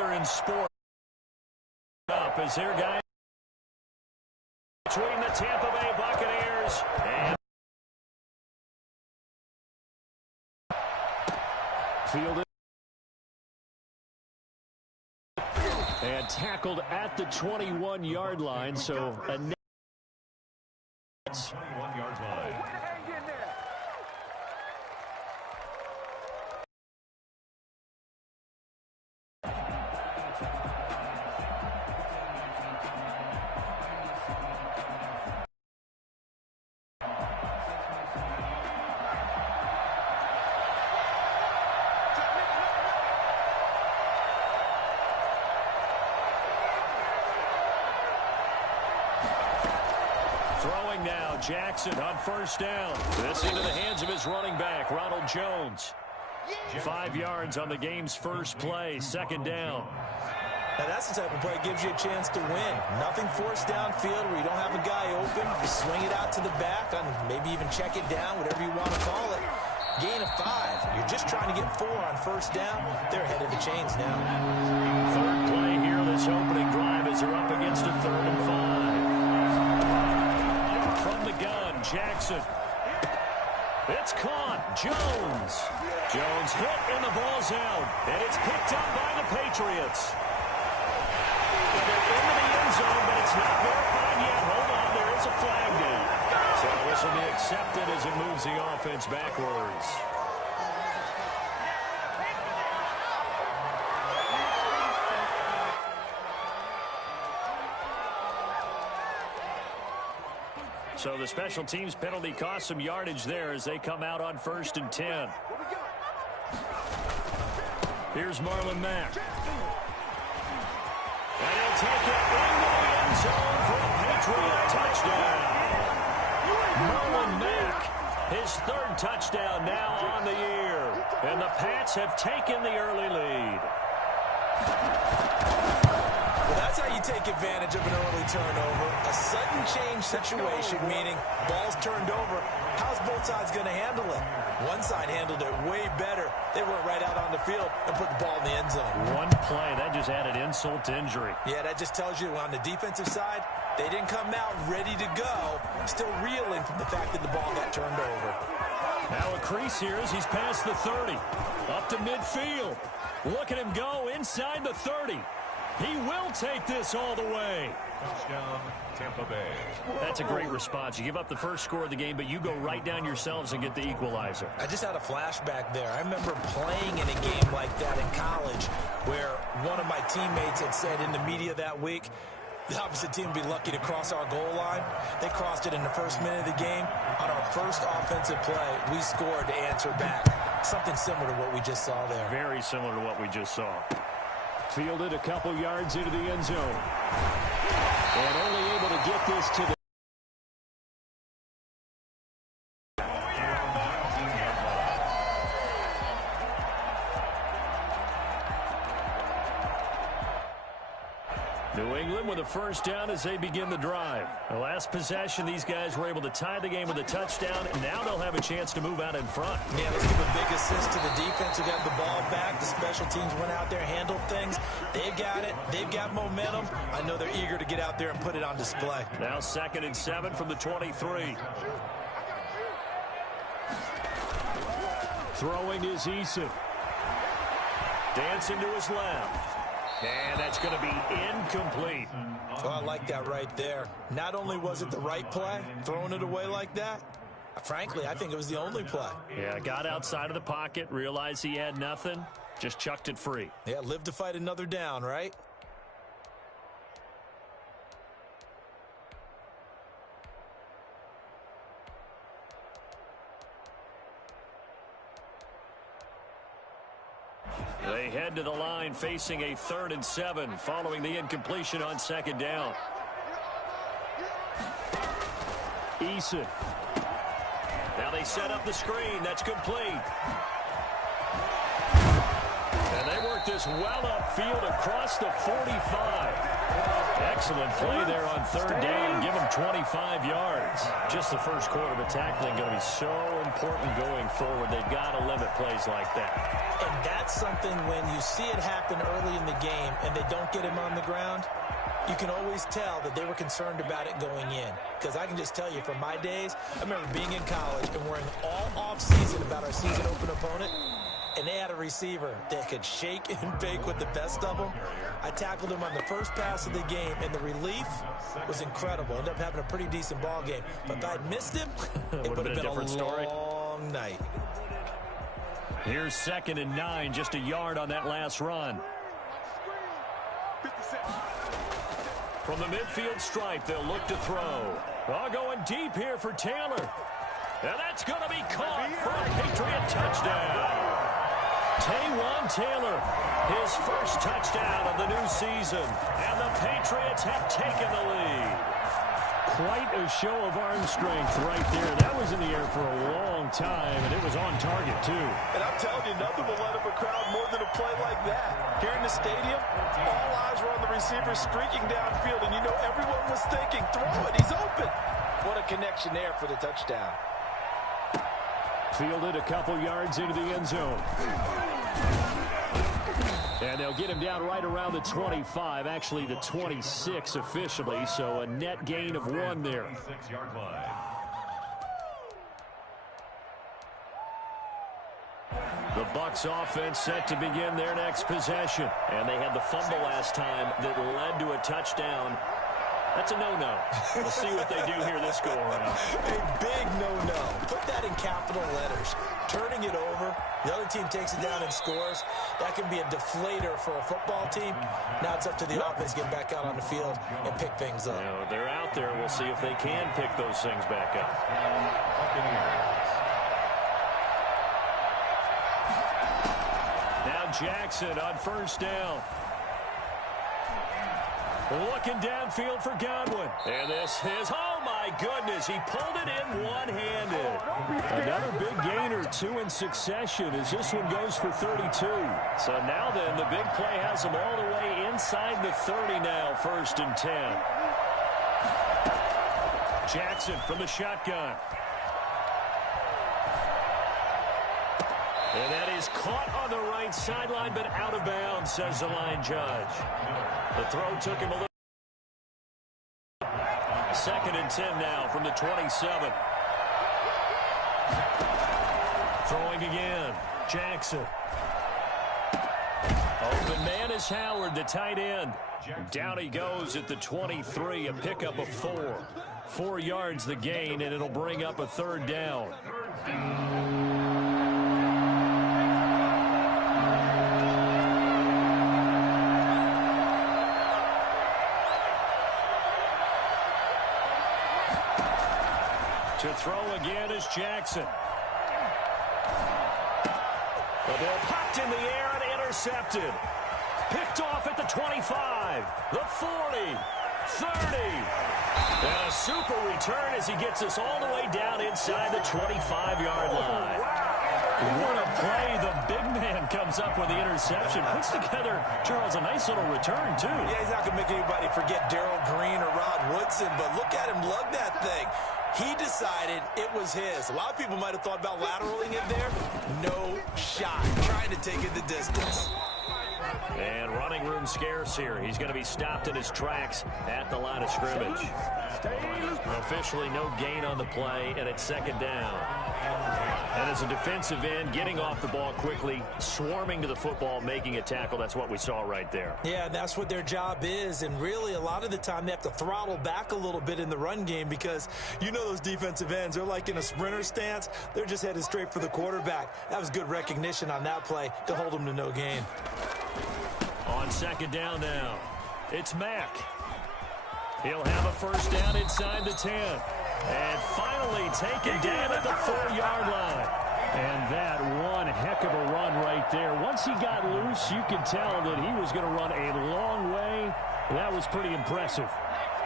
In sport up is their guy between the Tampa Bay Buccaneers and fielded and tackled at the 21-yard line, so a 21-yard line. Throwing now, Jackson on first down. This into the hands of his running back, Ronald Jones. 5 yards on the game's first play, second down. Now that's the type of play that gives you a chance to win. Nothing forced downfield where you don't have a guy open. You swing it out to the back, and maybe even check it down, whatever you want to call it. Gain of 5. You're just trying to get 4 on first down. They're ahead of the chains now. Third play here, this opening drive as they're up against a 3rd and 5. From the gun, Jackson. It's caught. Jones hit and the ball's out. And it's picked up by the Patriots. They're into the end zone, but it's not verified yet. Hold on, there is a flag down. So this will be accepted as it moves the offense backwards. So the special teams penalty cost some yardage there as they come out on 1st and 10. Here's Marlon Mack. And he'll take it into the end zone for a Patriot touchdown. Marlon Mack, his 3rd touchdown now on the year. And the Pats have taken the early lead. Well, that's how you take advantage of an early turnover. A sudden change situation, meaning ball's turned over. How's both sides going to handle it? One side handled it way better. They went right out on the field and put the ball in the end zone. One play, that just added insult to injury. Yeah, that just tells you on the defensive side, they didn't come out ready to go. Still reeling from the fact that the ball got turned over. Now a crease here as he's past the 30. Up to midfield. Look at him go inside the 30. He will take this all the way. Touchdown, Tampa Bay. That's a great response. You give up the first score of the game, but you go right down yourselves and get the equalizer. I just had a flashback there. I remember playing in a game like that in college where one of my teammates had said in the media that week, the opposite team would be lucky to cross our goal line. They crossed it in the first minute of the game. On our first offensive play, we scored to answer back. Something similar to what we just saw there. Very similar to what we just saw. Fielded a couple yards into the end zone. And only able to get this to the... New England with a first down as they begin the drive. The last possession, these guys were able to tie the game with a touchdown, and now they'll have a chance to move out in front. Yeah, let's give a big assist to the defense who got the ball back. The special teams went out there, handled things. They've got it. They've got momentum. I know they're eager to get out there and put it on display. Now 2nd and 7 from the 23. Throwing is Eason. Dancing to his left. And that's going to be incomplete. Oh, I like that right there. Not only was it the right play, throwing it away like that, frankly, I think it was the only play. Yeah, got outside of the pocket, realized he had nothing, just chucked it free. Yeah, live to fight another down, right? They head to the line facing a 3rd and 7 following the incompletion on 2nd down. Eason. Now they set up the screen. That's complete. And they work this goes well upfield across the 45. Excellent play there on third down. Give them 25 yards. Just the first quarter, but tackling going to be so important going forward. They've got to limit plays like that. And that's something when you see it happen early in the game and they don't get him on the ground, you can always tell that they were concerned about it going in. Because I can just tell you from my days, I remember being in college and worrying all off-season about our season open opponent. And they had a receiver that could shake and bake with the best of them. I tackled him on the first pass of the game, and the relief was incredible. Ended up having a pretty decent ball game. But if I'd missed him, it would have been a long night. Here's 2nd and 9, just a yard on that last run. From the midfield stripe, they'll look to throw. Going deep here for Taylor. And that's going to be caught for a Patriot touchdown. Taywan Taylor, his first touchdown of the new season. And the Patriots have taken the lead. Quite a show of arm strength right there. That was in the air for a long time, and it was on target, too. And I'm telling you, nothing will light up a crowd more than a play like that. Here in the stadium, all eyes were on the receiver streaking downfield, and you know everyone was thinking, throw it, he's open. What a connection there for the touchdown. Fielded a couple yards into the end zone. And they'll get him down right around the 25, actually the 26 officially, so a net gain of 1 there. The Bucs offense set to begin their next possession. And they had the fumble last time that led to a touchdown. That's a no-no. We'll see what they do here this go-around. A big no-no. Put that in capital letters. Turning it over, the other team takes it down and scores. That can be a deflator for a football team. Now it's up to the offense to get back out on the field and pick things up. You know, they're out there. We'll see if they can pick those things back up. Now Jackson on first down. Looking downfield for Godwin. And this is, oh my goodness, he pulled it in one-handed. Another big gainer, 2 in succession as this one goes for 32. So now then, the big play has him all the way inside the 30 now, 1st and 10. Jackson from the shotgun. And that is caught on the right sideline, but out of bounds, says the line judge. The throw took him a little. 2nd and 10 now from the 27. Throwing again. Jackson. Open man is Howard, the tight end. Down he goes at the 23, a pickup of 4. 4 yards the gain, and it'll bring up a 3rd down. To throw again is Jackson. The ball popped in the air and intercepted. Picked off at the 25, the 40, 30. And a super return as he gets us all the way down inside the 25-yard line. What a play. The big man comes up with the interception. Puts together, Charles, a nice little return, too. Yeah, he's not going to make anybody forget Darrell Green or Rod Woodson, but look at him lug that thing. He decided it was his. A lot of people might have thought about lateraling it there. No shot. Trying to take it the distance. And running room scarce here. He's going to be stopped in his tracks at the line of scrimmage. Officially no gain on the play, and it's 2nd down. And as a defensive end, getting off the ball quickly, swarming to the football, making a tackle, that's what we saw right there. Yeah, that's what their job is, and really a lot of the time they have to throttle back a little bit in the run game because you know those defensive ends, they're like in a sprinter stance. They're just headed straight for the quarterback. That was good recognition on that play to hold them to no gain. On 2nd down now, it's Mack. He'll have a 1st down inside the 10. And finally taken down at the 4-yard line. And that one heck of a run right there. Once he got loose, you could tell that he was going to run a long way That was pretty impressive.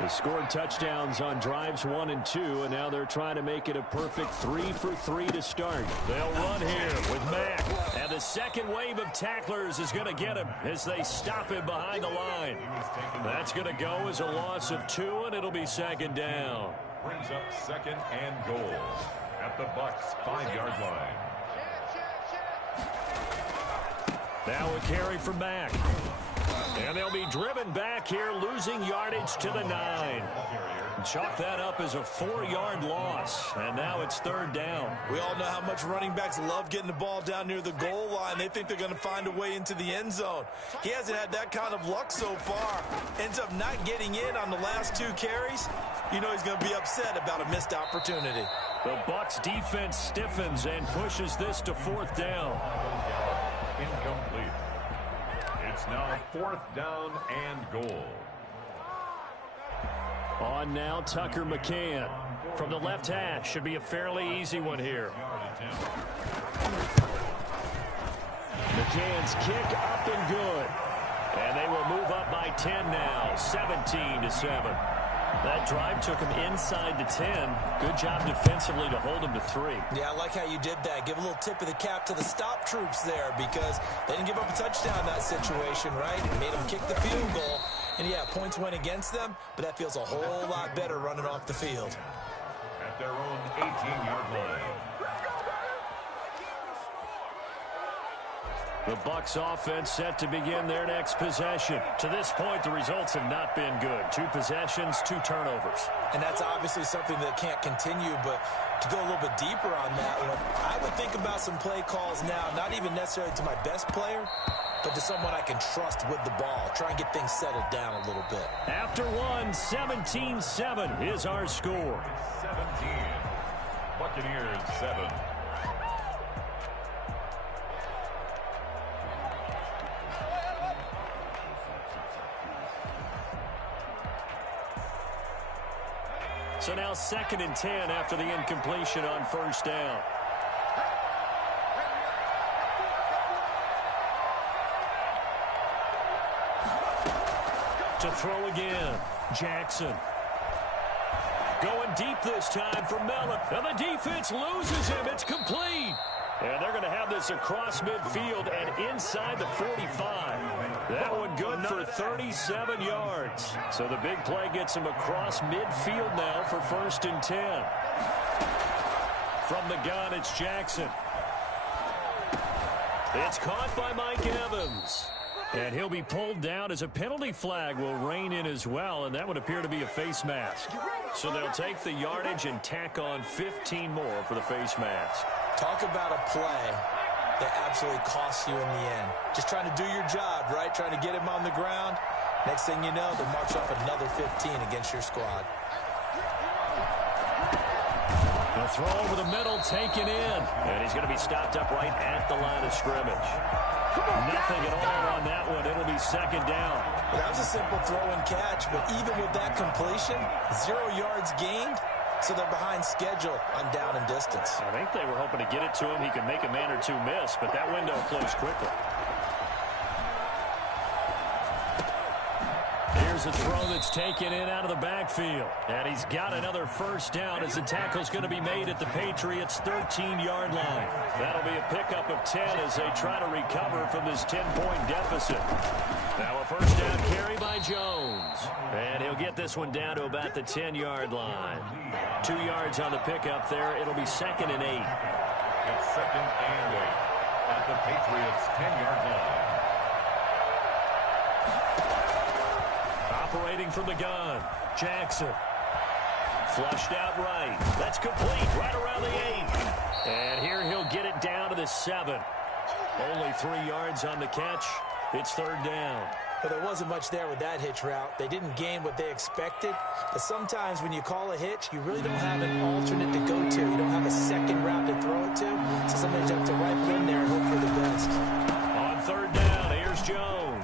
They scored touchdowns on drives 1 and 2, and now they're trying to make it a perfect 3 for 3 to start. They'll run here with Mack. And the second wave of tacklers is going to get him as they stop him behind the line. That's going to go as a loss of 2, and it'll be second down. Brings up second and goal at the Bucs' 5-yard line. Now a carry for Mack. And they'll be driven back here, losing yardage to the 9. Chalk that up as a 4-yard loss, and now it's third down. We all know how much running backs love getting the ball down near the goal line. They think they're going to find a way into the end zone. He hasn't had that kind of luck so far. Ends up not getting in on the last 2 carries. You know he's going to be upset about a missed opportunity. The Bucs defense stiffens and pushes this to 4th down. Incomplete. It's now 4th down and goal. On now, Tucker McCann. From the left hash, should be a fairly easy one here. McCann's kick up and good. And they will move up by 10 now, 17-7. That drive took him inside the 10. Good job defensively to hold him to 3. Yeah, I like how you did that. Give a little tip of the cap to the stop troops there because they didn't give up a touchdown in that situation, right? Made them kick the field goal. And, yeah, points went against them, but that feels a whole lot better running off the field. At their own 18-yard line. The Bucs offense set to begin their next possession. To this point, the results have not been good. 2 possessions, 2 turnovers. And that's obviously something that can't continue, but to go a little bit deeper on that one, I would think about some play calls now, not even necessarily to my best player, but to someone I can trust with the ball. Try and get things settled down a little bit. After 1, 17-7 is our score. 17. Buccaneers 7. So now 2nd and 10 after the incompletion on 1st down. To throw again, Jackson. Going deep this time for Mellon. And the defense loses him. It's complete. And they're going to have this across midfield and inside the 45. That one good for 37 yards. So the big play gets him across midfield now for 1st and 10. From the gun, it's Jackson. It's caught by Mike Evans. And he'll be pulled down as a penalty flag will rein in as well, and that would appear to be a face mask. So they'll take the yardage and tack on 15 more for the face mask. Talk about a play that absolutely costs you in the end. Just trying to do your job, right? Trying to get him on the ground. Next thing you know, they'll march off another 15 against your squad. They'll throw over the middle, taken in. And he's going to be stopped up right at the line of scrimmage. Nothing at all on that one. It'll be 2nd down. Well, that was a simple throw and catch, but even with that completion, 0 yards gained, so they're behind schedule on down and distance. I think they were hoping to get it to him. He could make a man or 2 miss, but that window closed quickly. Here's a throw that's taken in out of the backfield. And he's got another 1st down as the tackle's going to be made at the Patriots' 13-yard line. That'll be a pickup of 10 as they try to recover from this 10-point deficit. Now a 1st down carry by Jones. And he'll get this one down to about the 10-yard line. 2 yards on the pickup there. It'll be 2nd and 8. It's 2nd and 8 at the Patriots' 10-yard line. Operating from the gun, Jackson. Flushed out right. That's complete right around the 8. And here he'll get it down to the 7. Only 3 yards on the catch. It's 3rd down. But there wasn't much there with that hitch route. They didn't gain what they expected. But sometimes when you call a hitch, you really don't have an alternate to go to. You don't have a second route to throw it to. So sometimes you have to rifle in there and hope for the best. On 3rd down, here's Jones.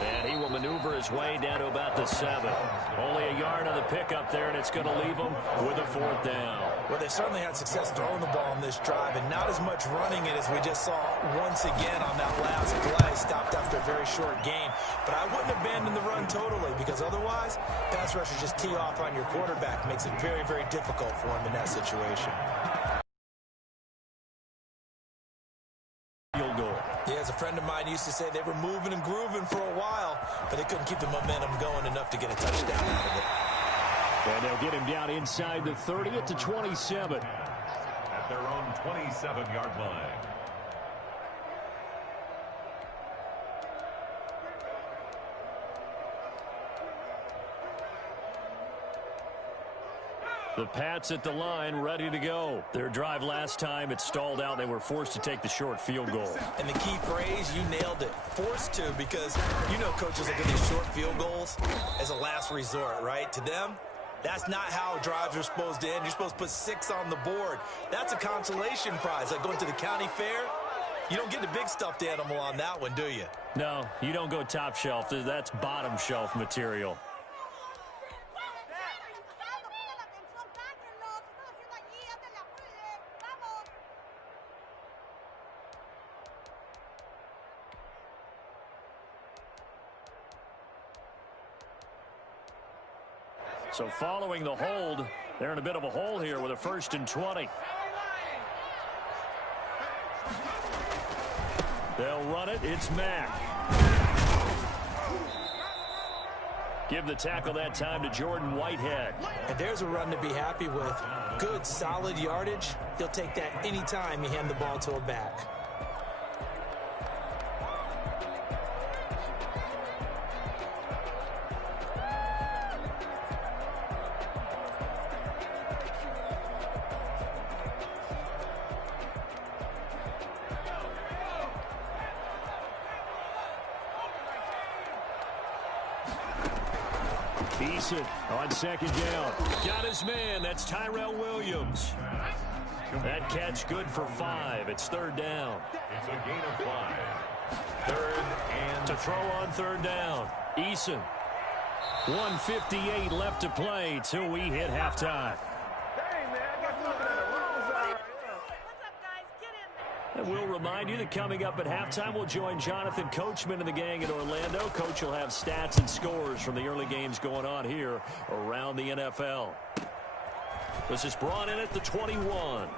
And he will maneuver his way down to about the 7. Only a yard on the pickup there, and it's going to leave him with a 4th down. Well, they certainly had success throwing the ball on this drive, and not as much running it as we just saw once again on that last play. Stopped after a very short gain. But I wouldn't abandon the run totally, because otherwise, pass rushers just tee off on your quarterback. Makes it very, very difficult for him in that situation. Field goal. Yeah, as a friend of mine used to say, they were moving and grooving for a while, but they couldn't keep the momentum going enough to get a touchdown out of it. And they'll get him down inside the 30 at the 27. At their own 27-yard line. The Pats at the line, ready to go. Their drive last time, it stalled out. They were forced to take the short field goal. And the key phrase, you nailed it. Forced to, because you know coaches look at these short field goals as a last resort, right? To them, that's not how drives are supposed to end. You're supposed to put 6 on the board. That's a consolation prize. Like going to the county fair, you don't get the big stuffed animal on that one, do you? No, you don't go top shelf. That's bottom shelf material. So following the hold, they're in a bit of a hole here with a 1st and 20. They'll run it. It's Mack. Give the tackle that time to Jordan Whitehead. And there's a run to be happy with. Good, solid yardage. He'll take that anytime you hand the ball to a back. Eason on 2nd down. Got his man. That's Tyrell Williams. That catch good for 5. It's 3rd down. It's a gain of 5. 3rd and to throw on 3rd down. Eason. 1:58 left to play till we hit halftime. And we'll remind you that coming up at halftime, we'll join Jonathan Coachman and the gang in Orlando. Coach will have stats and scores from the early games going on here around the NFL. This is brought in at the 21.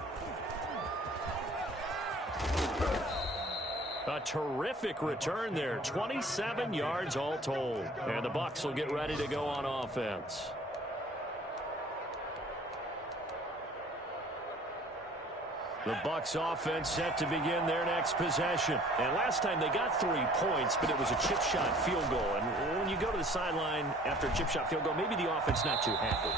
A terrific return there. 27 yards all told. And the Bucs will get ready to go on offense. The Bucs offense set to begin their next possession. And last time they got 3 points, but it was a chip shot field goal. And when you go to the sideline after a chip shot field goal, maybe the offense not too happy.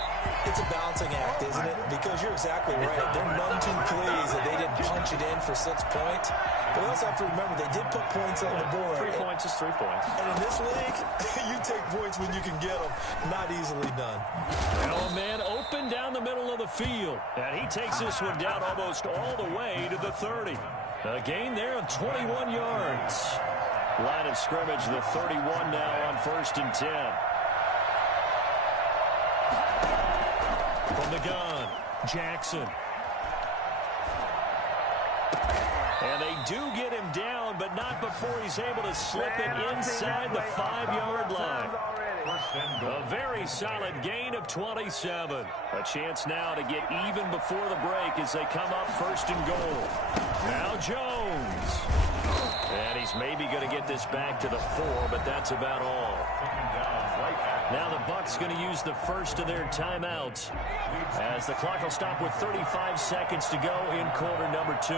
It's a balancing act, isn't it? Because you're exactly right. They're none too pleased that they didn't punch it in for 6 points. But we also have to remember they did put points on the board. 3 points is 3 points. And in this league, you take points when you can get them. Not easily done. Well, a man open down the middle of the field. And he takes this one down almost all the way to the 30. A gain there of 21 yards. Line of scrimmage, the 31 now on 1st and 10. From the gun, Jackson. And they do get him down, but not before he's able to slip it inside the 5-yard line. A very solid gain of 27. A chance now to get even before the break as they come up 1st and goal. Now Jones. And he's maybe going to get this back to the 4, but that's about all. Now the Bucs going to use the first of their timeouts as the clock will stop with 35 seconds to go in quarter number 2.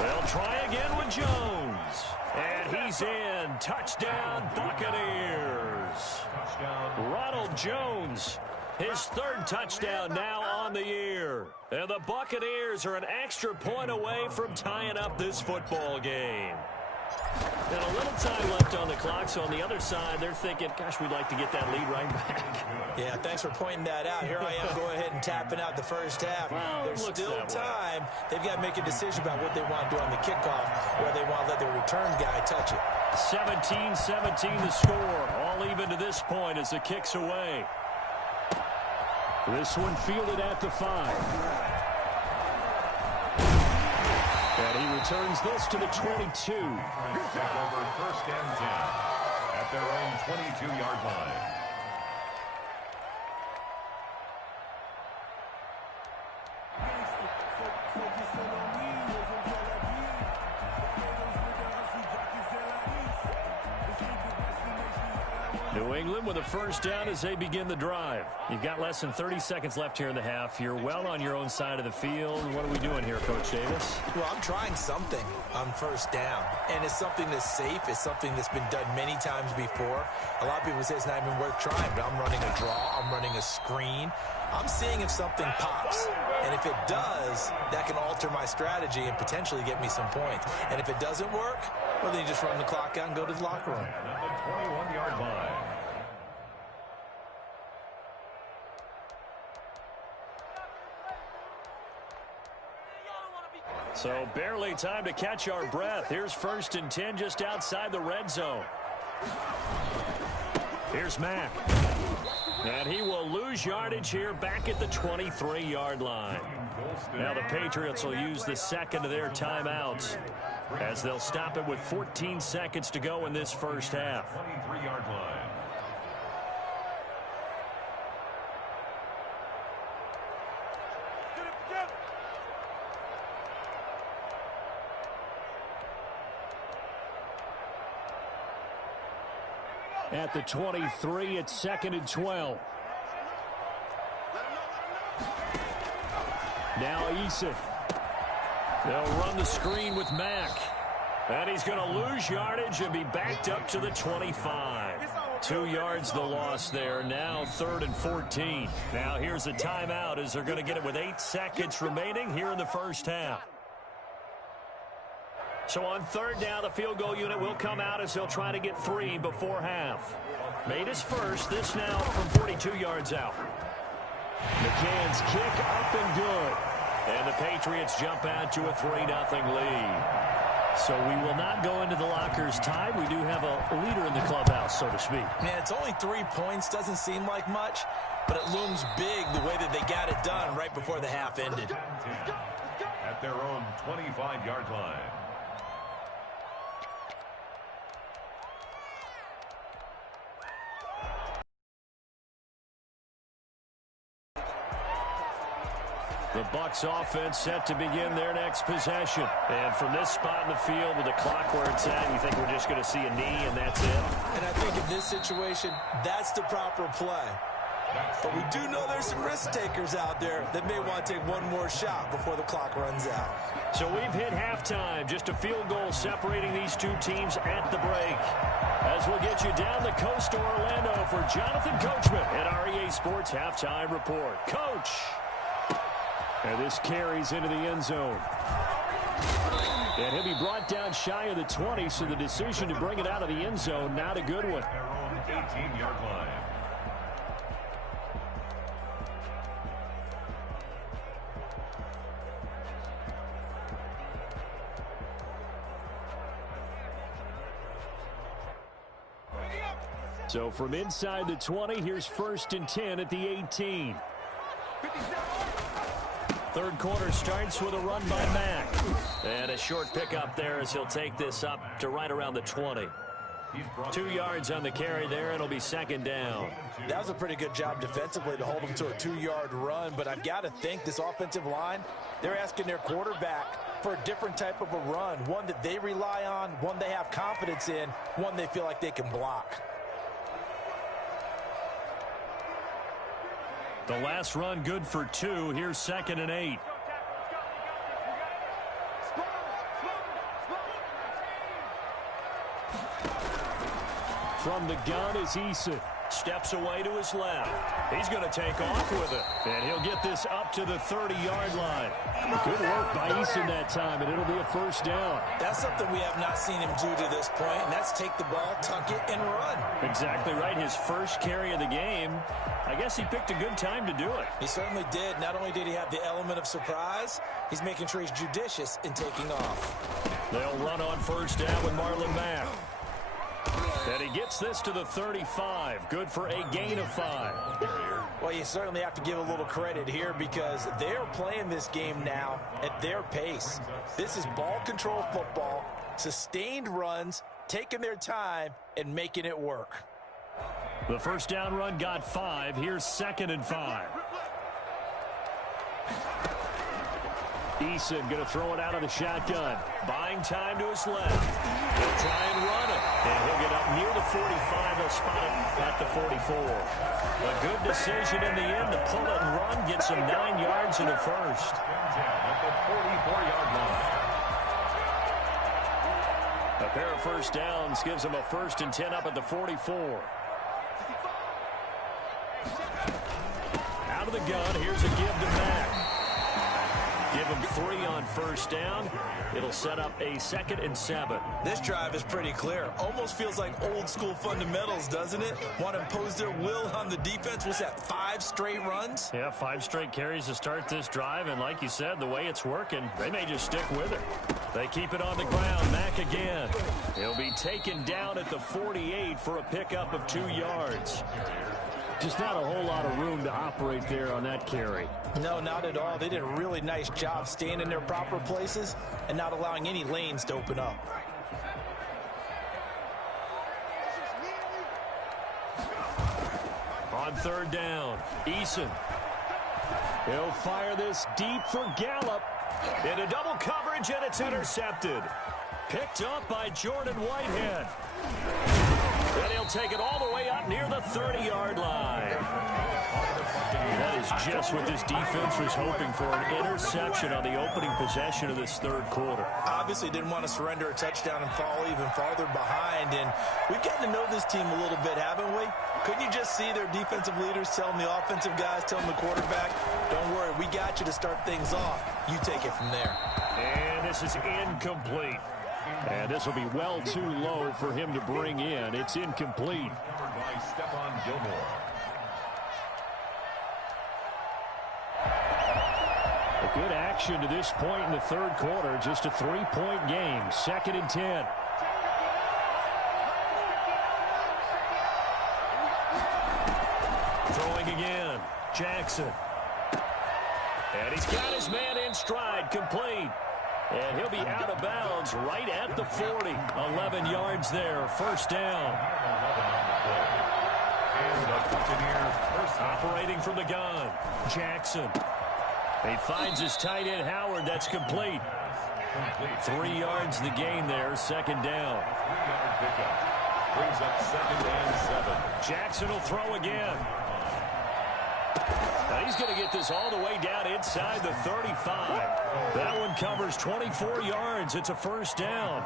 They'll try again with Jones. And he's in. Touchdown, Buccaneers. Ronald Jones, his 3rd touchdown now on the year. And the Buccaneers are an extra point away from tying up this football game. And a little time left on the clock, so on the other side, they're thinking, gosh, we'd like to get that lead right back. Yeah, thanks for pointing that out. Here I am going ahead and tapping out the first half. Well, there's still time. They've got to make a decision about what they want to do on the kickoff, or they want to let their return guy touch it. 17-17 the score. All even to this point as the kick's away. This one fielded at the 5. And he returns this to the 22. Take over 1st and 10 at their own 22-yard line. New England with a first down as they begin the drive. You've got less than 30 seconds left here in the half. You're well on your own side of the field. What are we doing here, Coach Davis? Well, I'm trying something on first down, and it's something that's safe. It's something that's been done many times before. A lot of people say it's not even worth trying, but I'm running a draw. I'm running a screen. I'm seeing if something pops, and if it does, that can alter my strategy and potentially get me some points. And if it doesn't work, well, then you just run the clock out and go to the locker room. At the 21-yard line. So barely time to catch our breath. Here's 1st and 10 just outside the red zone. Here's Mack. And he will lose yardage here back at the 23-yard line. Now the Patriots will use the second of their timeouts as they'll stop it with 14 seconds to go in this first half. 23-yard line. At the 23, it's 2nd and 12. Now Eason. They'll run the screen with Mack. And he's going to lose yardage and be backed up to the 25. 2 yards the loss there. Now 3rd and 14. Now here's a timeout as they're going to get it with 8 seconds remaining here in the first half. So on 3rd down, the field goal unit will come out as they'll try to get 3 before half. Made his first. This now from 42 yards out. McCann's kick up and good. And the Patriots jump out to a 3-0 lead. So we will not go into the lockers tied. We do have a leader in the clubhouse, so to speak. Yeah, it's only 3 points. Doesn't seem like much, but it looms big the way that they got it done right before the half ended. At their own 25-yard line. The Bucs offense set to begin their next possession. And from this spot in the field with the clock where it's at, you think we're just going to see a knee and that's it? And I think in this situation, that's the proper play. But we do know there's some risk takers out there that may want to take one more shot before the clock runs out. So we've hit halftime. Just a field goal separating these two teams at the break. As we'll get you down the coast to Orlando for Jonathan Coachman at REA Sports Halftime Report. Coach! And this carries into the end zone. And he'll be brought down shy of the 20, so the decision to bring it out of the end zone, not a good one. Their own 18-yard line. So from inside the 20, here's 1st and 10 at the 18. 3rd quarter starts with a run by Mack. And a short pickup there as he'll take this up to right around the 20. 2 yards on the carry there. It'll be 2nd down. That was a pretty good job defensively to hold him to a 2-yard run. But I've got to think this offensive line, they're asking their quarterback for a different type of a run. One that they rely on, one they have confidence in, one they feel like they can block. The last run good for 2. Here's 2nd and 8. From the gun is Eason. Steps away to his left. He's going to take off with it. And he'll get this up to the 30-yard line. Good work by Eason that time, and it'll be a 1st down. That's something we have not seen him do to this point, and that's take the ball, tuck it, and run. Exactly right. His first carry of the game. I guess he picked a good time to do it. He certainly did. Not only did he have the element of surprise, he's making sure he's judicious in taking off. They'll run on 1st down with Marlon Mack. And he gets this to the 35. Good for a gain of 5. Well, you certainly have to give a little credit here because they're playing this game now at their pace. This is ball control football, sustained runs, taking their time, and making it work. The first down run got 5. Here's 2nd and 5. Eason going to throw it out of the shotgun. Buying time to his left. He'll try and run it. And he'll get up near the 45. They'll spot him at the 44. A good decision in the end to pull it and run. Gets him 9 yards and a first. At the 44-yard line. A pair of first downs gives him a 1st and 10 up at the 44. Out of the gun. Here's a give to Mack. Give him 3 on first down. It'll set up a 2nd and 7. This drive is pretty clear. Almost feels like old school fundamentals, doesn't it? Want to impose their will on the defense. Was that 5 straight runs? Yeah, 5 straight carries to start this drive. And like you said, the way it's working, they may just stick with it. They keep it on the ground. Mack again. He'll be taken down at the 48 for a pickup of 2 yards. Just not a whole lot of room to operate there on that carry. No, not at all. They did a really nice job staying in their proper places and not allowing any lanes to open up. On 3rd down, Eason. He'll fire this deep for Gallup. Into double coverage, and it's intercepted. Picked up by Jordan Whitehead. And he'll take it all the way up near the 30-yard line. That is just what this defense was hoping for, an interception on the opening possession of this 3rd quarter. Obviously didn't want to surrender a touchdown and fall even farther behind. And we've gotten to know this team a little bit, haven't we? Couldn't you just see their defensive leaders telling the offensive guys, telling the quarterback, don't worry, we got you to start things off. You take it from there. And this is incomplete. And this will be well too low for him to bring in. It's incomplete. By Stephon Gilmore. A good action to this point in the 3rd quarter. Just a 3-point game. 2nd and 10. Throwing again. Jackson. And he's got his man in stride. Complete. And he'll be out of bounds right at the 40. 11 yards there. First down. Operating from the gun. Jackson. He finds his tight end, Howard. That's complete. 3 yards the gain there. 2nd down. 3-yard pickup. Brings up 2nd and 7. Jackson will throw again. Now he's going to get this all the way down inside the 35. That one covers 24 yards. It's a first down.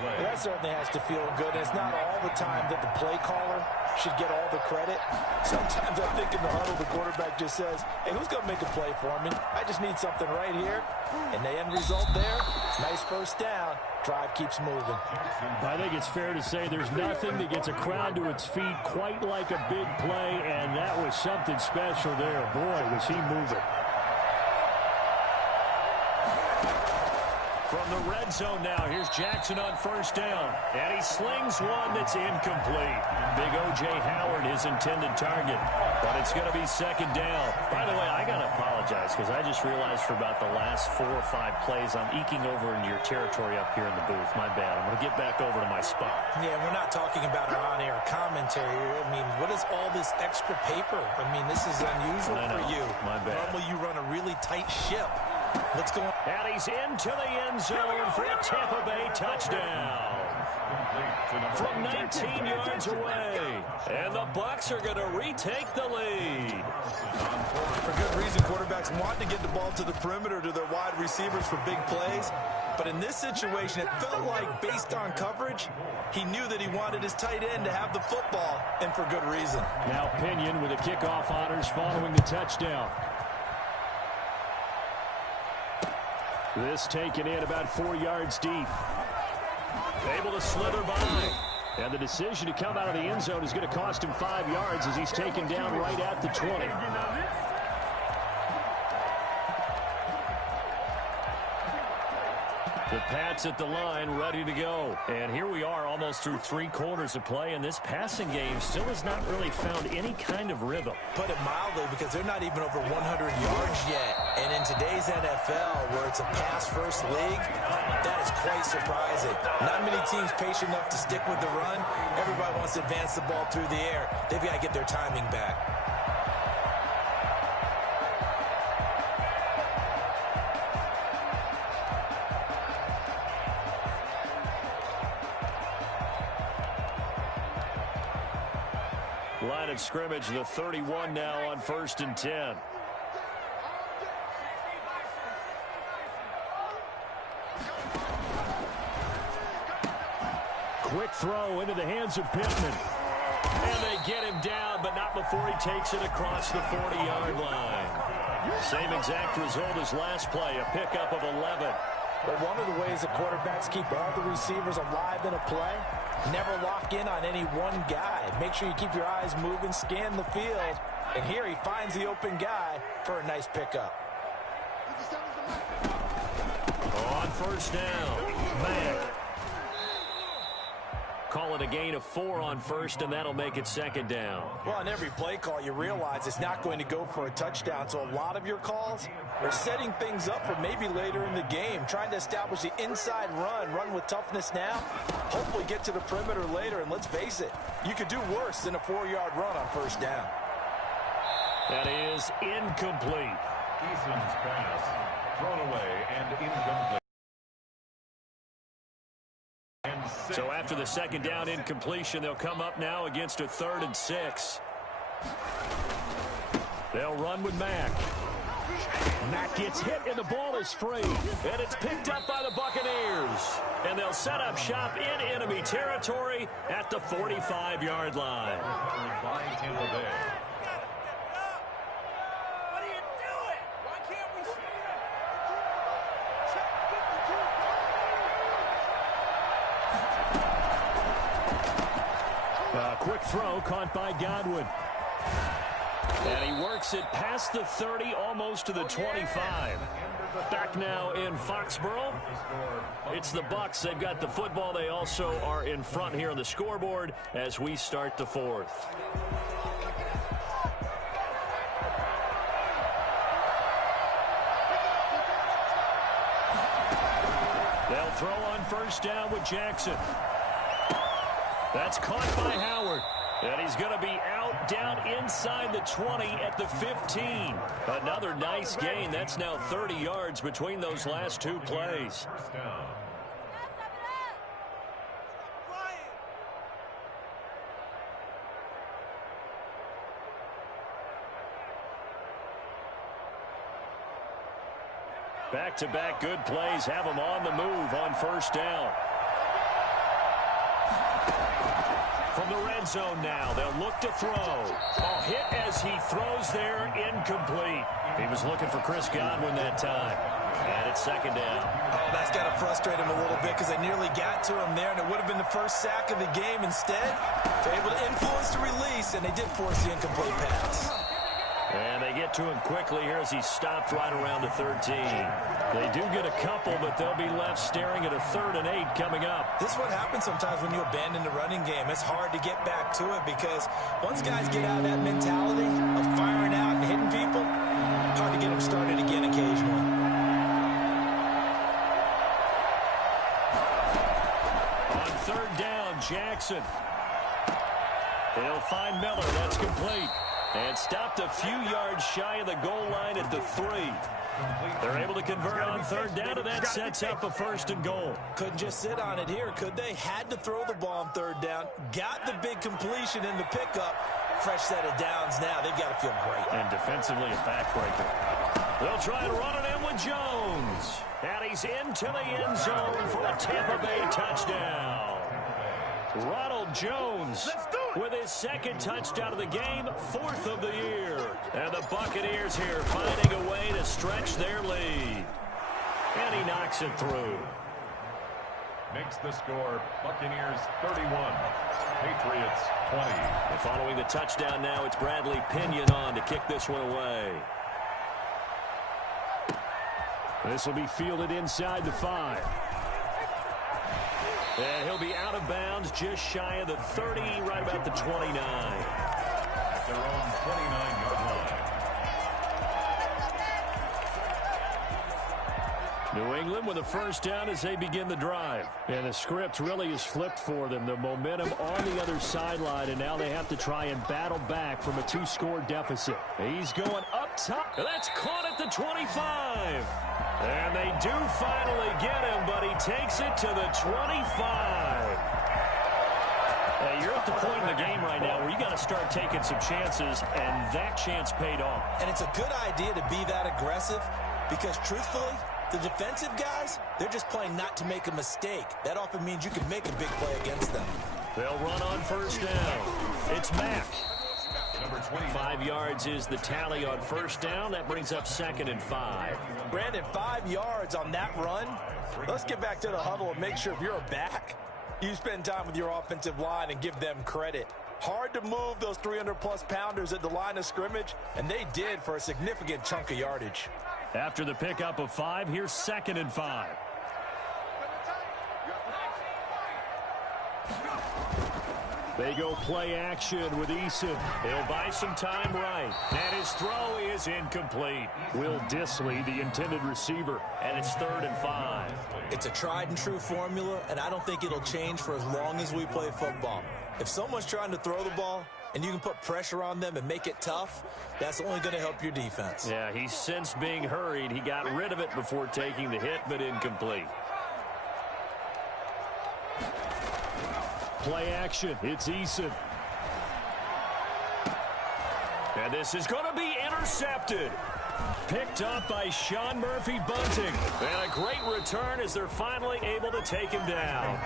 Well, that certainly has to feel good. It's not all the time that the play caller should get all the credit. Sometimes I think in the huddle, the quarterback just says, hey, who's going to make a play for me? I just need something right here. And the end result there, nice first down. Drive keeps moving. I think it's fair to say there's nothing that gets a crowd to its feet quite like a big play, and that was something special there. Boy, was he moving. From the red zone now, here's Jackson on first down. And he slings one that's incomplete. Big O.J. Howard, his intended target. But it's going to be 2nd down. By the way, I got to apologize because I just realized for about the last 4 or 5 plays, I'm eking over into your territory up here in the booth. My bad. I'm going to get back over to my spot. Yeah, we're not talking about our on-air commentary. I mean, what is all this extra paper? I mean, this is unusual for you. My bad. Normally you run a really tight ship. What's going on? And he's into the end zone for a Tampa Bay touchdown. From 19 yards away. And the Bucs are going to retake the lead. For good reason, quarterbacks want to get the ball to the perimeter to their wide receivers for big plays. But in this situation, it felt like, based on coverage, he knew that he wanted his tight end to have the football, and for good reason. Now Pinion with the kickoff honors following the touchdown. This taken in about 4 yards deep. Able to slither by. And the decision to come out of the end zone is going to cost him 5 yards as he's taken down right at the 20. The Pats at the line, ready to go. And here we are almost through 3 quarters of play, and this passing game still has not really found any kind of rhythm. Put it mildly, because they're not even over 100 yards yet. And in today's NFL, where it's a pass-first league, that is quite surprising. Not many teams patient enough to stick with the run. Everybody wants to advance the ball through the air. They've got to get their timing back. Line of scrimmage, the 31 now on 1st and 10. Quick throw into the hands of Pittman. And they get him down, but not before he takes it across the 40-yard line. Same exact result as last play, a pickup of 11. But one of the ways the quarterbacks keep all the receivers alive in a play, never lock in on any one guy. Make sure you keep your eyes moving, scan the field. And here he finds the open guy for a nice pickup. On 1st down, Mack. Call it a gain of 4 on 1st, and that'll make it 2nd down. Well, on every play call, you realize it's not going to go for a touchdown. So a lot of your calls are setting things up for maybe later in the game, trying to establish the inside run with toughness now, hopefully get to the perimeter later. And let's face it, you could do worse than a 4-yard run on 1st down. That is incomplete. Eason's pass thrown away and incomplete. So after the 2nd down incompletion, they'll come up now against a 3rd and 6. They'll run with Mack. Mack gets hit and the ball is free. And it's picked up by the Buccaneers. And they'll set up shop in enemy territory at the 45-yard line. By Tampa Bay. Quick throw caught by Godwin. And he works it past the 30, almost to the 25. Back now in Foxborough. It's the Bucs. They've got the football. They also are in front here on the scoreboard as we start the 4th. They'll throw on 1st down with Jackson. That's caught by Howard. And he's going to be out down inside the 20 at the 15. Another nice gain. That's now 30 yards between those last 2 plays. Back-to-back good plays have them on the move on 1st down. From the red zone now, they'll look to throw. A hit as he throws there, incomplete. He was looking for Chris Godwin that time. And it's 2nd down. Oh, that's got to frustrate him a little bit because they nearly got to him there, and it would have been the first sack of the game. Instead, they're able to influence the release, and they did force the incomplete pass. And they get to him quickly here as he stopped right around the 13. They do get a couple, but they'll be left staring at a 3rd and 8 coming up. This is what happens sometimes when you abandon the running game. It's hard to get back to it because once guys get out of that mentality of firing out and hitting people, hard to get them started again occasionally. On 3rd down, Jackson. He'll find Miller. That's complete. And stopped a few yards shy of the goal line at the 3. They're able to convert on 3rd down, and that sets up a 1st and goal. Couldn't just sit on it here, could they? Had to throw the ball on 3rd down. Got the big completion in the pickup. Fresh set of downs now. They've got to feel great. And defensively a backbreaker. They'll try and run it in with Jones. And he's into the end zone for a Tampa Bay touchdown. Ronald Jones with his 2nd touchdown of the game, 4th of the year. And the Buccaneers here finding a way to stretch their lead. And he knocks it through. Makes the score Buccaneers 31, Patriots 20. And following the touchdown now, it's Bradley Pinion on to kick this one away. This will be fielded inside the 5. bounds just shy of the 30, right about the 29. At their own 29-yard line. New England with a first down as they begin the drive. And the script really is flipped for them. The momentum on the other sideline, and now they have to try and battle back from a 2-score deficit. He's going up top. That's caught at the 25. And they do finally get him, but he takes it to the 25. Hey, you're at the point in the game right now where you got to start taking some chances, and that chance paid off. And it's a good idea to be that aggressive because, truthfully, the defensive guys, they're just playing not to make a mistake. That often means you can make a big play against them. They'll run on first down. It's Mack. Number 20. 5 yards is the tally on first down. That brings up 2nd and 5. Brandon, 5 yards on that run. Let's get back to the huddle and make sure if you're a back, you spend time with your offensive line and give them credit. Hard to move those 300-plus pounders at the line of scrimmage, and they did for a significant chunk of yardage. After the pickup of 5, here's 2nd and 5. They go play action with Eason. He'll buy some time right. And his throw is incomplete. Will Dissly, the intended receiver, and it's 3rd and 5. It's a tried-and-true formula, and I don't think it'll change for as long as we play football. If someone's trying to throw the ball and you can put pressure on them and make it tough, that's only going to help your defense. Yeah, he's since being hurried. He got rid of it before taking the hit, but incomplete. Play action. It's Eason. And this is going to be intercepted. Picked up by Sean Murphy-Bunting. And a great return as they're finally able to take him down.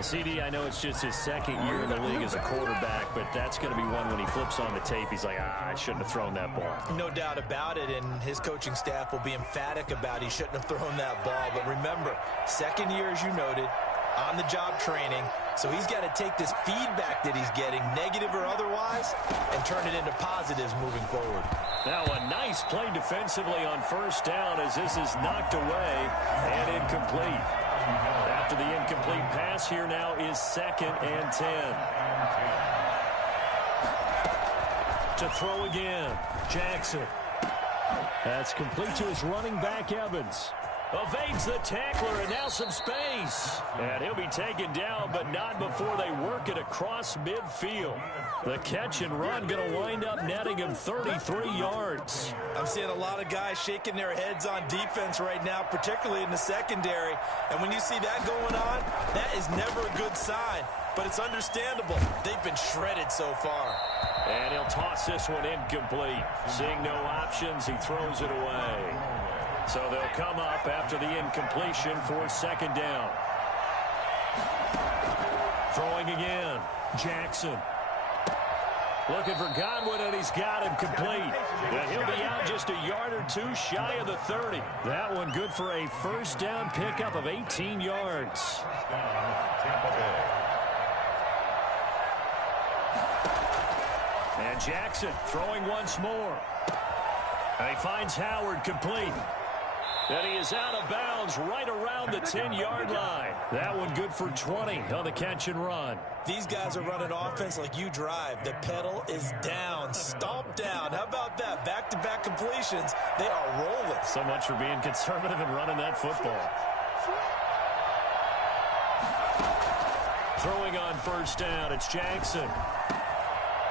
CD, I know it's just his 2nd year in the league as a quarterback, but that's going to be one when he flips on the tape. He's like, I shouldn't have thrown that ball. No doubt about it, and his coaching staff will be emphatic about he shouldn't have thrown that ball. But remember, 2nd year, as you noted, on-the-job training, so he's got to take this feedback that he's getting, negative or otherwise, and turn it into positives moving forward. Now a nice play defensively on first down as this is knocked away and incomplete. After the incomplete pass, here now is 2nd and 10. To throw again, Jackson. That's complete to his running back, Evans. Evades the tackler, and now some space. And he'll be taken down, but not before they work it across midfield. The catch and run going to wind up netting him 33 yards. I'm seeing a lot of guys shaking their heads on defense right now, particularly in the secondary. And when you see that going on, that is never a good sign. But it's understandable. They've been shredded so far. And he'll toss this one incomplete. Seeing no options, he throws it away. So they'll come up after the incompletion for 2nd down. Throwing again, Jackson. Looking for Godwin, and he's got him complete. And he'll be out just a yard or two shy of the 30. That one good for a first down pickup of 18 yards. And Jackson throwing once more. And he finds Howard complete. And he is out of bounds right around the 10-yard line. That one good for 20 on the catch and run. These guys are running offense like you drive. The pedal is down, stomped down. How about that? Back-to-back completions. They are rolling. So much for being conservative and running that football. Throwing on first down, it's Jackson.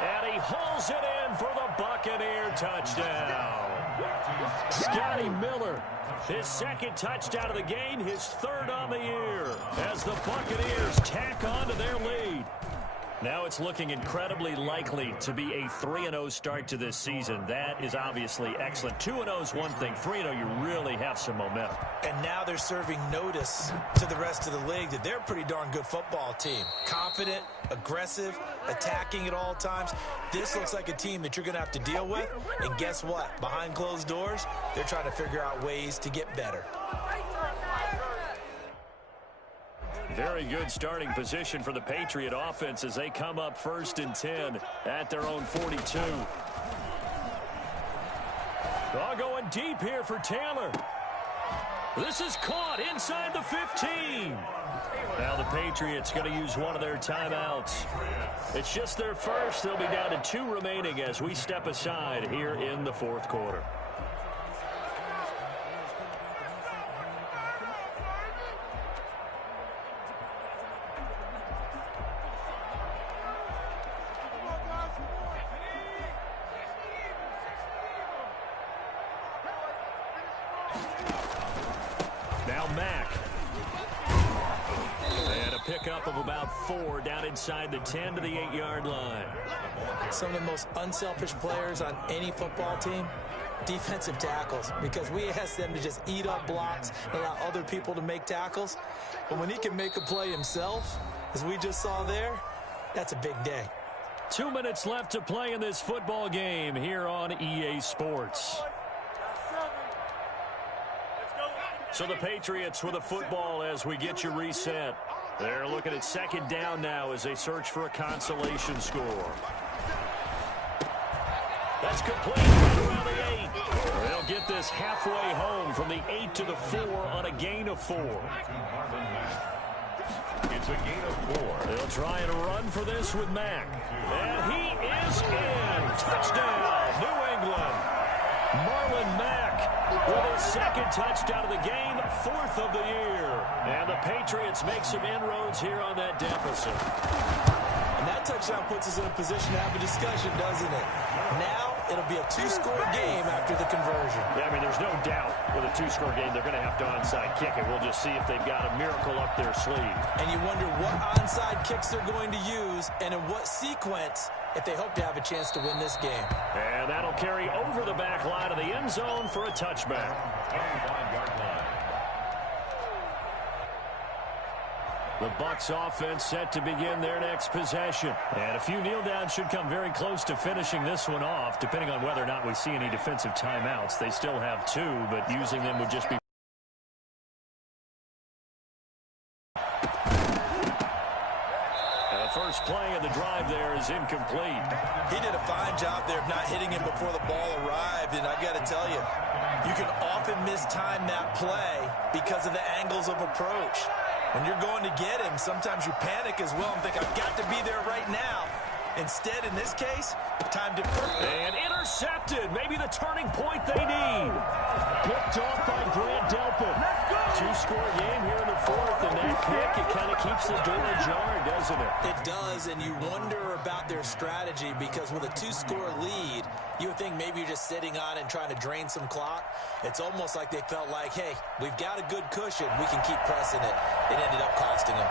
And he hauls it in for the Buccaneer touchdown. Scotty Miller, his 2nd touchdown of the game, his 3rd on the year, as the Buccaneers tack on to their lead. Now it's looking incredibly likely to be a 3-0 start to this season. That is obviously excellent. 2-0 is one thing. 3-0, you really have some momentum. And now they're serving notice to the rest of the league that they're a pretty darn good football team. Confident, aggressive, attacking at all times. This looks like a team that you're going to have to deal with. And guess what? Behind closed doors, they're trying to figure out ways to get better. Very good starting position for the Patriot offense as they come up 1st and 10 at their own 42. All going deep here for Taylor. This is caught inside the 15. Now the Patriots going to use one of their timeouts. It's just their first. They'll be down to 2 remaining as we step aside here in the fourth quarter. Now Mack. And a pickup of about 4 down inside the 10 to the 8-yard line. Some of the most unselfish players on any football team, defensive tackles, because we ask them to just eat up blocks and allow other people to make tackles. But when he can make a play himself, as we just saw there, that's a big day. 2 minutes left to play in this football game here on EA Sports. So the Patriots with a football as we get you reset. They're looking at second down now as they search for a consolation score. That's complete right around the 8. They'll get this halfway home from the 8 to the 4 on a gain of 4. It's a gain of 4. They'll try and run for this with Mack. And he is in. Touchdown, New England. Marlon Mack with his second touchdown of the game, 4th of the year. And the Patriots make some inroads here on that deficit. And that touchdown puts us in a position to have a discussion, doesn't it? Now it'll be a 2-score game after the conversion. Yeah, I mean, there's no doubt with a 2-score game they're going to have to onside kick it. We'll just see if they've got a miracle up their sleeve. And you wonder what onside kicks they're going to use and in what sequence if they hope to have a chance to win this game. And that'll carry over the back line of the end zone for a touchback. 25-yard line. The Bucs offense set to begin their next possession. And a few kneel downs should come very close to finishing this one off, depending on whether or not we see any defensive timeouts. They still have 2, but using them would just be... The first play of the drive there is incomplete. He did a fine job there of not hitting him before the ball arrived, and I got to tell you, you can often mistime that play because of the angles of approach. When you're going to get him, sometimes you panic as well and think, I've got to be there right now. Instead, in this case, time to... And intercepted. Maybe the turning point they need. Picked off by Grant Delpit. 2-score game here in the 4th, and that pick, it kind of keeps the door ajar, doesn't it? It does, and you wonder about their strategy because with a 2-score lead, you would think maybe you're just sitting on it and trying to drain some clock. It's almost like they felt like, hey, we've got a good cushion. We can keep pressing it. It ended up costing them.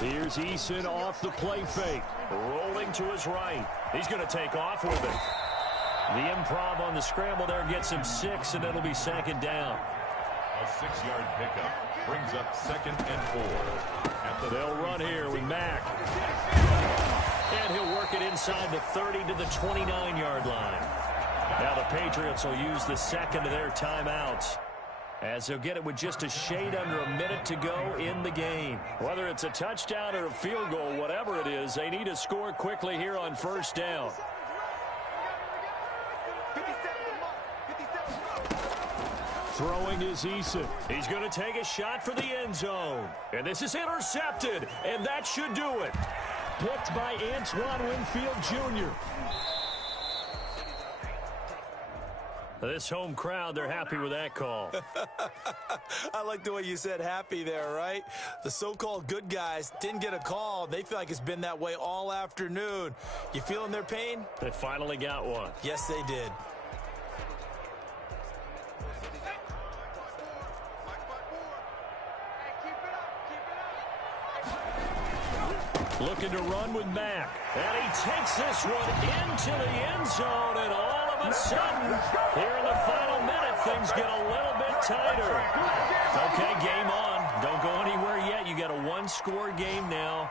Here's Eason off the play fake. Rolling to his right. He's going to take off with it. The improv on the scramble there gets him 6, and it'll be second down. A 6-yard pickup brings up 2nd and 4. They'll run here with Mack. And he'll work it inside the 30 to the 29-yard line. Now the Patriots will use the second of their timeouts, as they'll get it with just a shade under a minute to go in the game. Whether it's a touchdown or a field goal, whatever it is, they need to score quickly here on first down. Throwing is Eason. He's going to take a shot for the end zone. And this is intercepted, and that should do it. Picked by Antoine Winfield Jr. This home crowd, they're happy with that call. I like the way you said happy there, right? The so-called good guys didn't get a call. They feel like it's been that way all afternoon. You feeling their pain? They finally got one. Yes, they did. Looking to run with Mack. And he takes this one into the end zone, and all of a sudden, here in the final minute, things get a little bit tighter. Okay, game on. Don't go anywhere yet. You got a 1-score game now.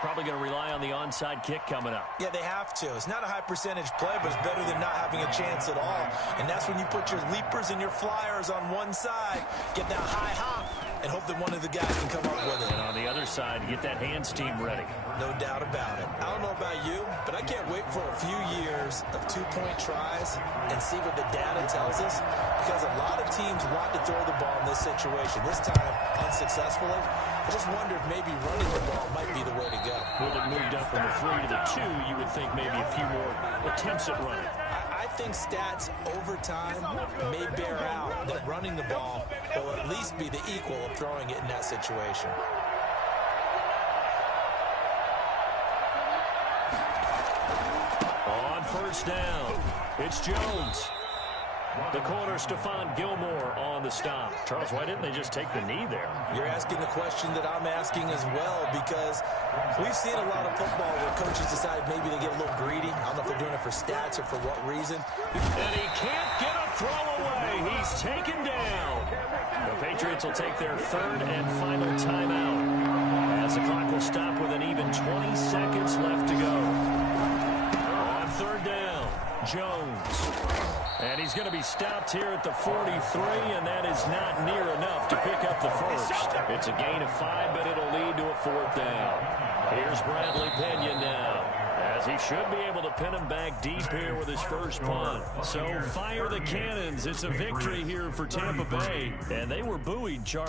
Probably going to rely on the onside kick coming up. Yeah, they have to. It's not a high percentage play, but it's better than not having a chance at all. And that's when you put your leapers and your flyers on one side, get that high hop, and hope that one of the guys can come up with it. And on the other side, get that hands team ready. No doubt about it. I don't know about you, but I can't wait for a few years of two-point tries and see what the data tells us, because a lot of teams want to throw the ball in this situation, this time unsuccessfully. I just wonder if maybe running the ball might be the way to go. With it moved up from the 3 to the 2, you would think maybe a few more attempts at running. I think stats over time may bear out that running the ball will at least be the equal of throwing it in that situation. On first down, it's Jones. The corner, Stephon Gilmore on the stop. Charles, why didn't they just take the knee there? You're asking the question that I'm asking as well, because we've seen a lot of football where coaches decide maybe they get a little greedy. I don't know if they're doing it for stats or for what reason. And he can't get a throw away. He's taken down. The Patriots will take their third and final timeout, as the clock will stop with an even 20 seconds left to go. On third down, Jones. And he's going to be stopped here at the 43, and that is not near enough to pick up the first. It's a gain of 5, but it'll lead to a fourth down. Here's Bradley Pena now, as he should be able to pin him back deep here with his first punt. So fire the cannons. It's a victory here for Tampa Bay, and they were buoyed, Charles.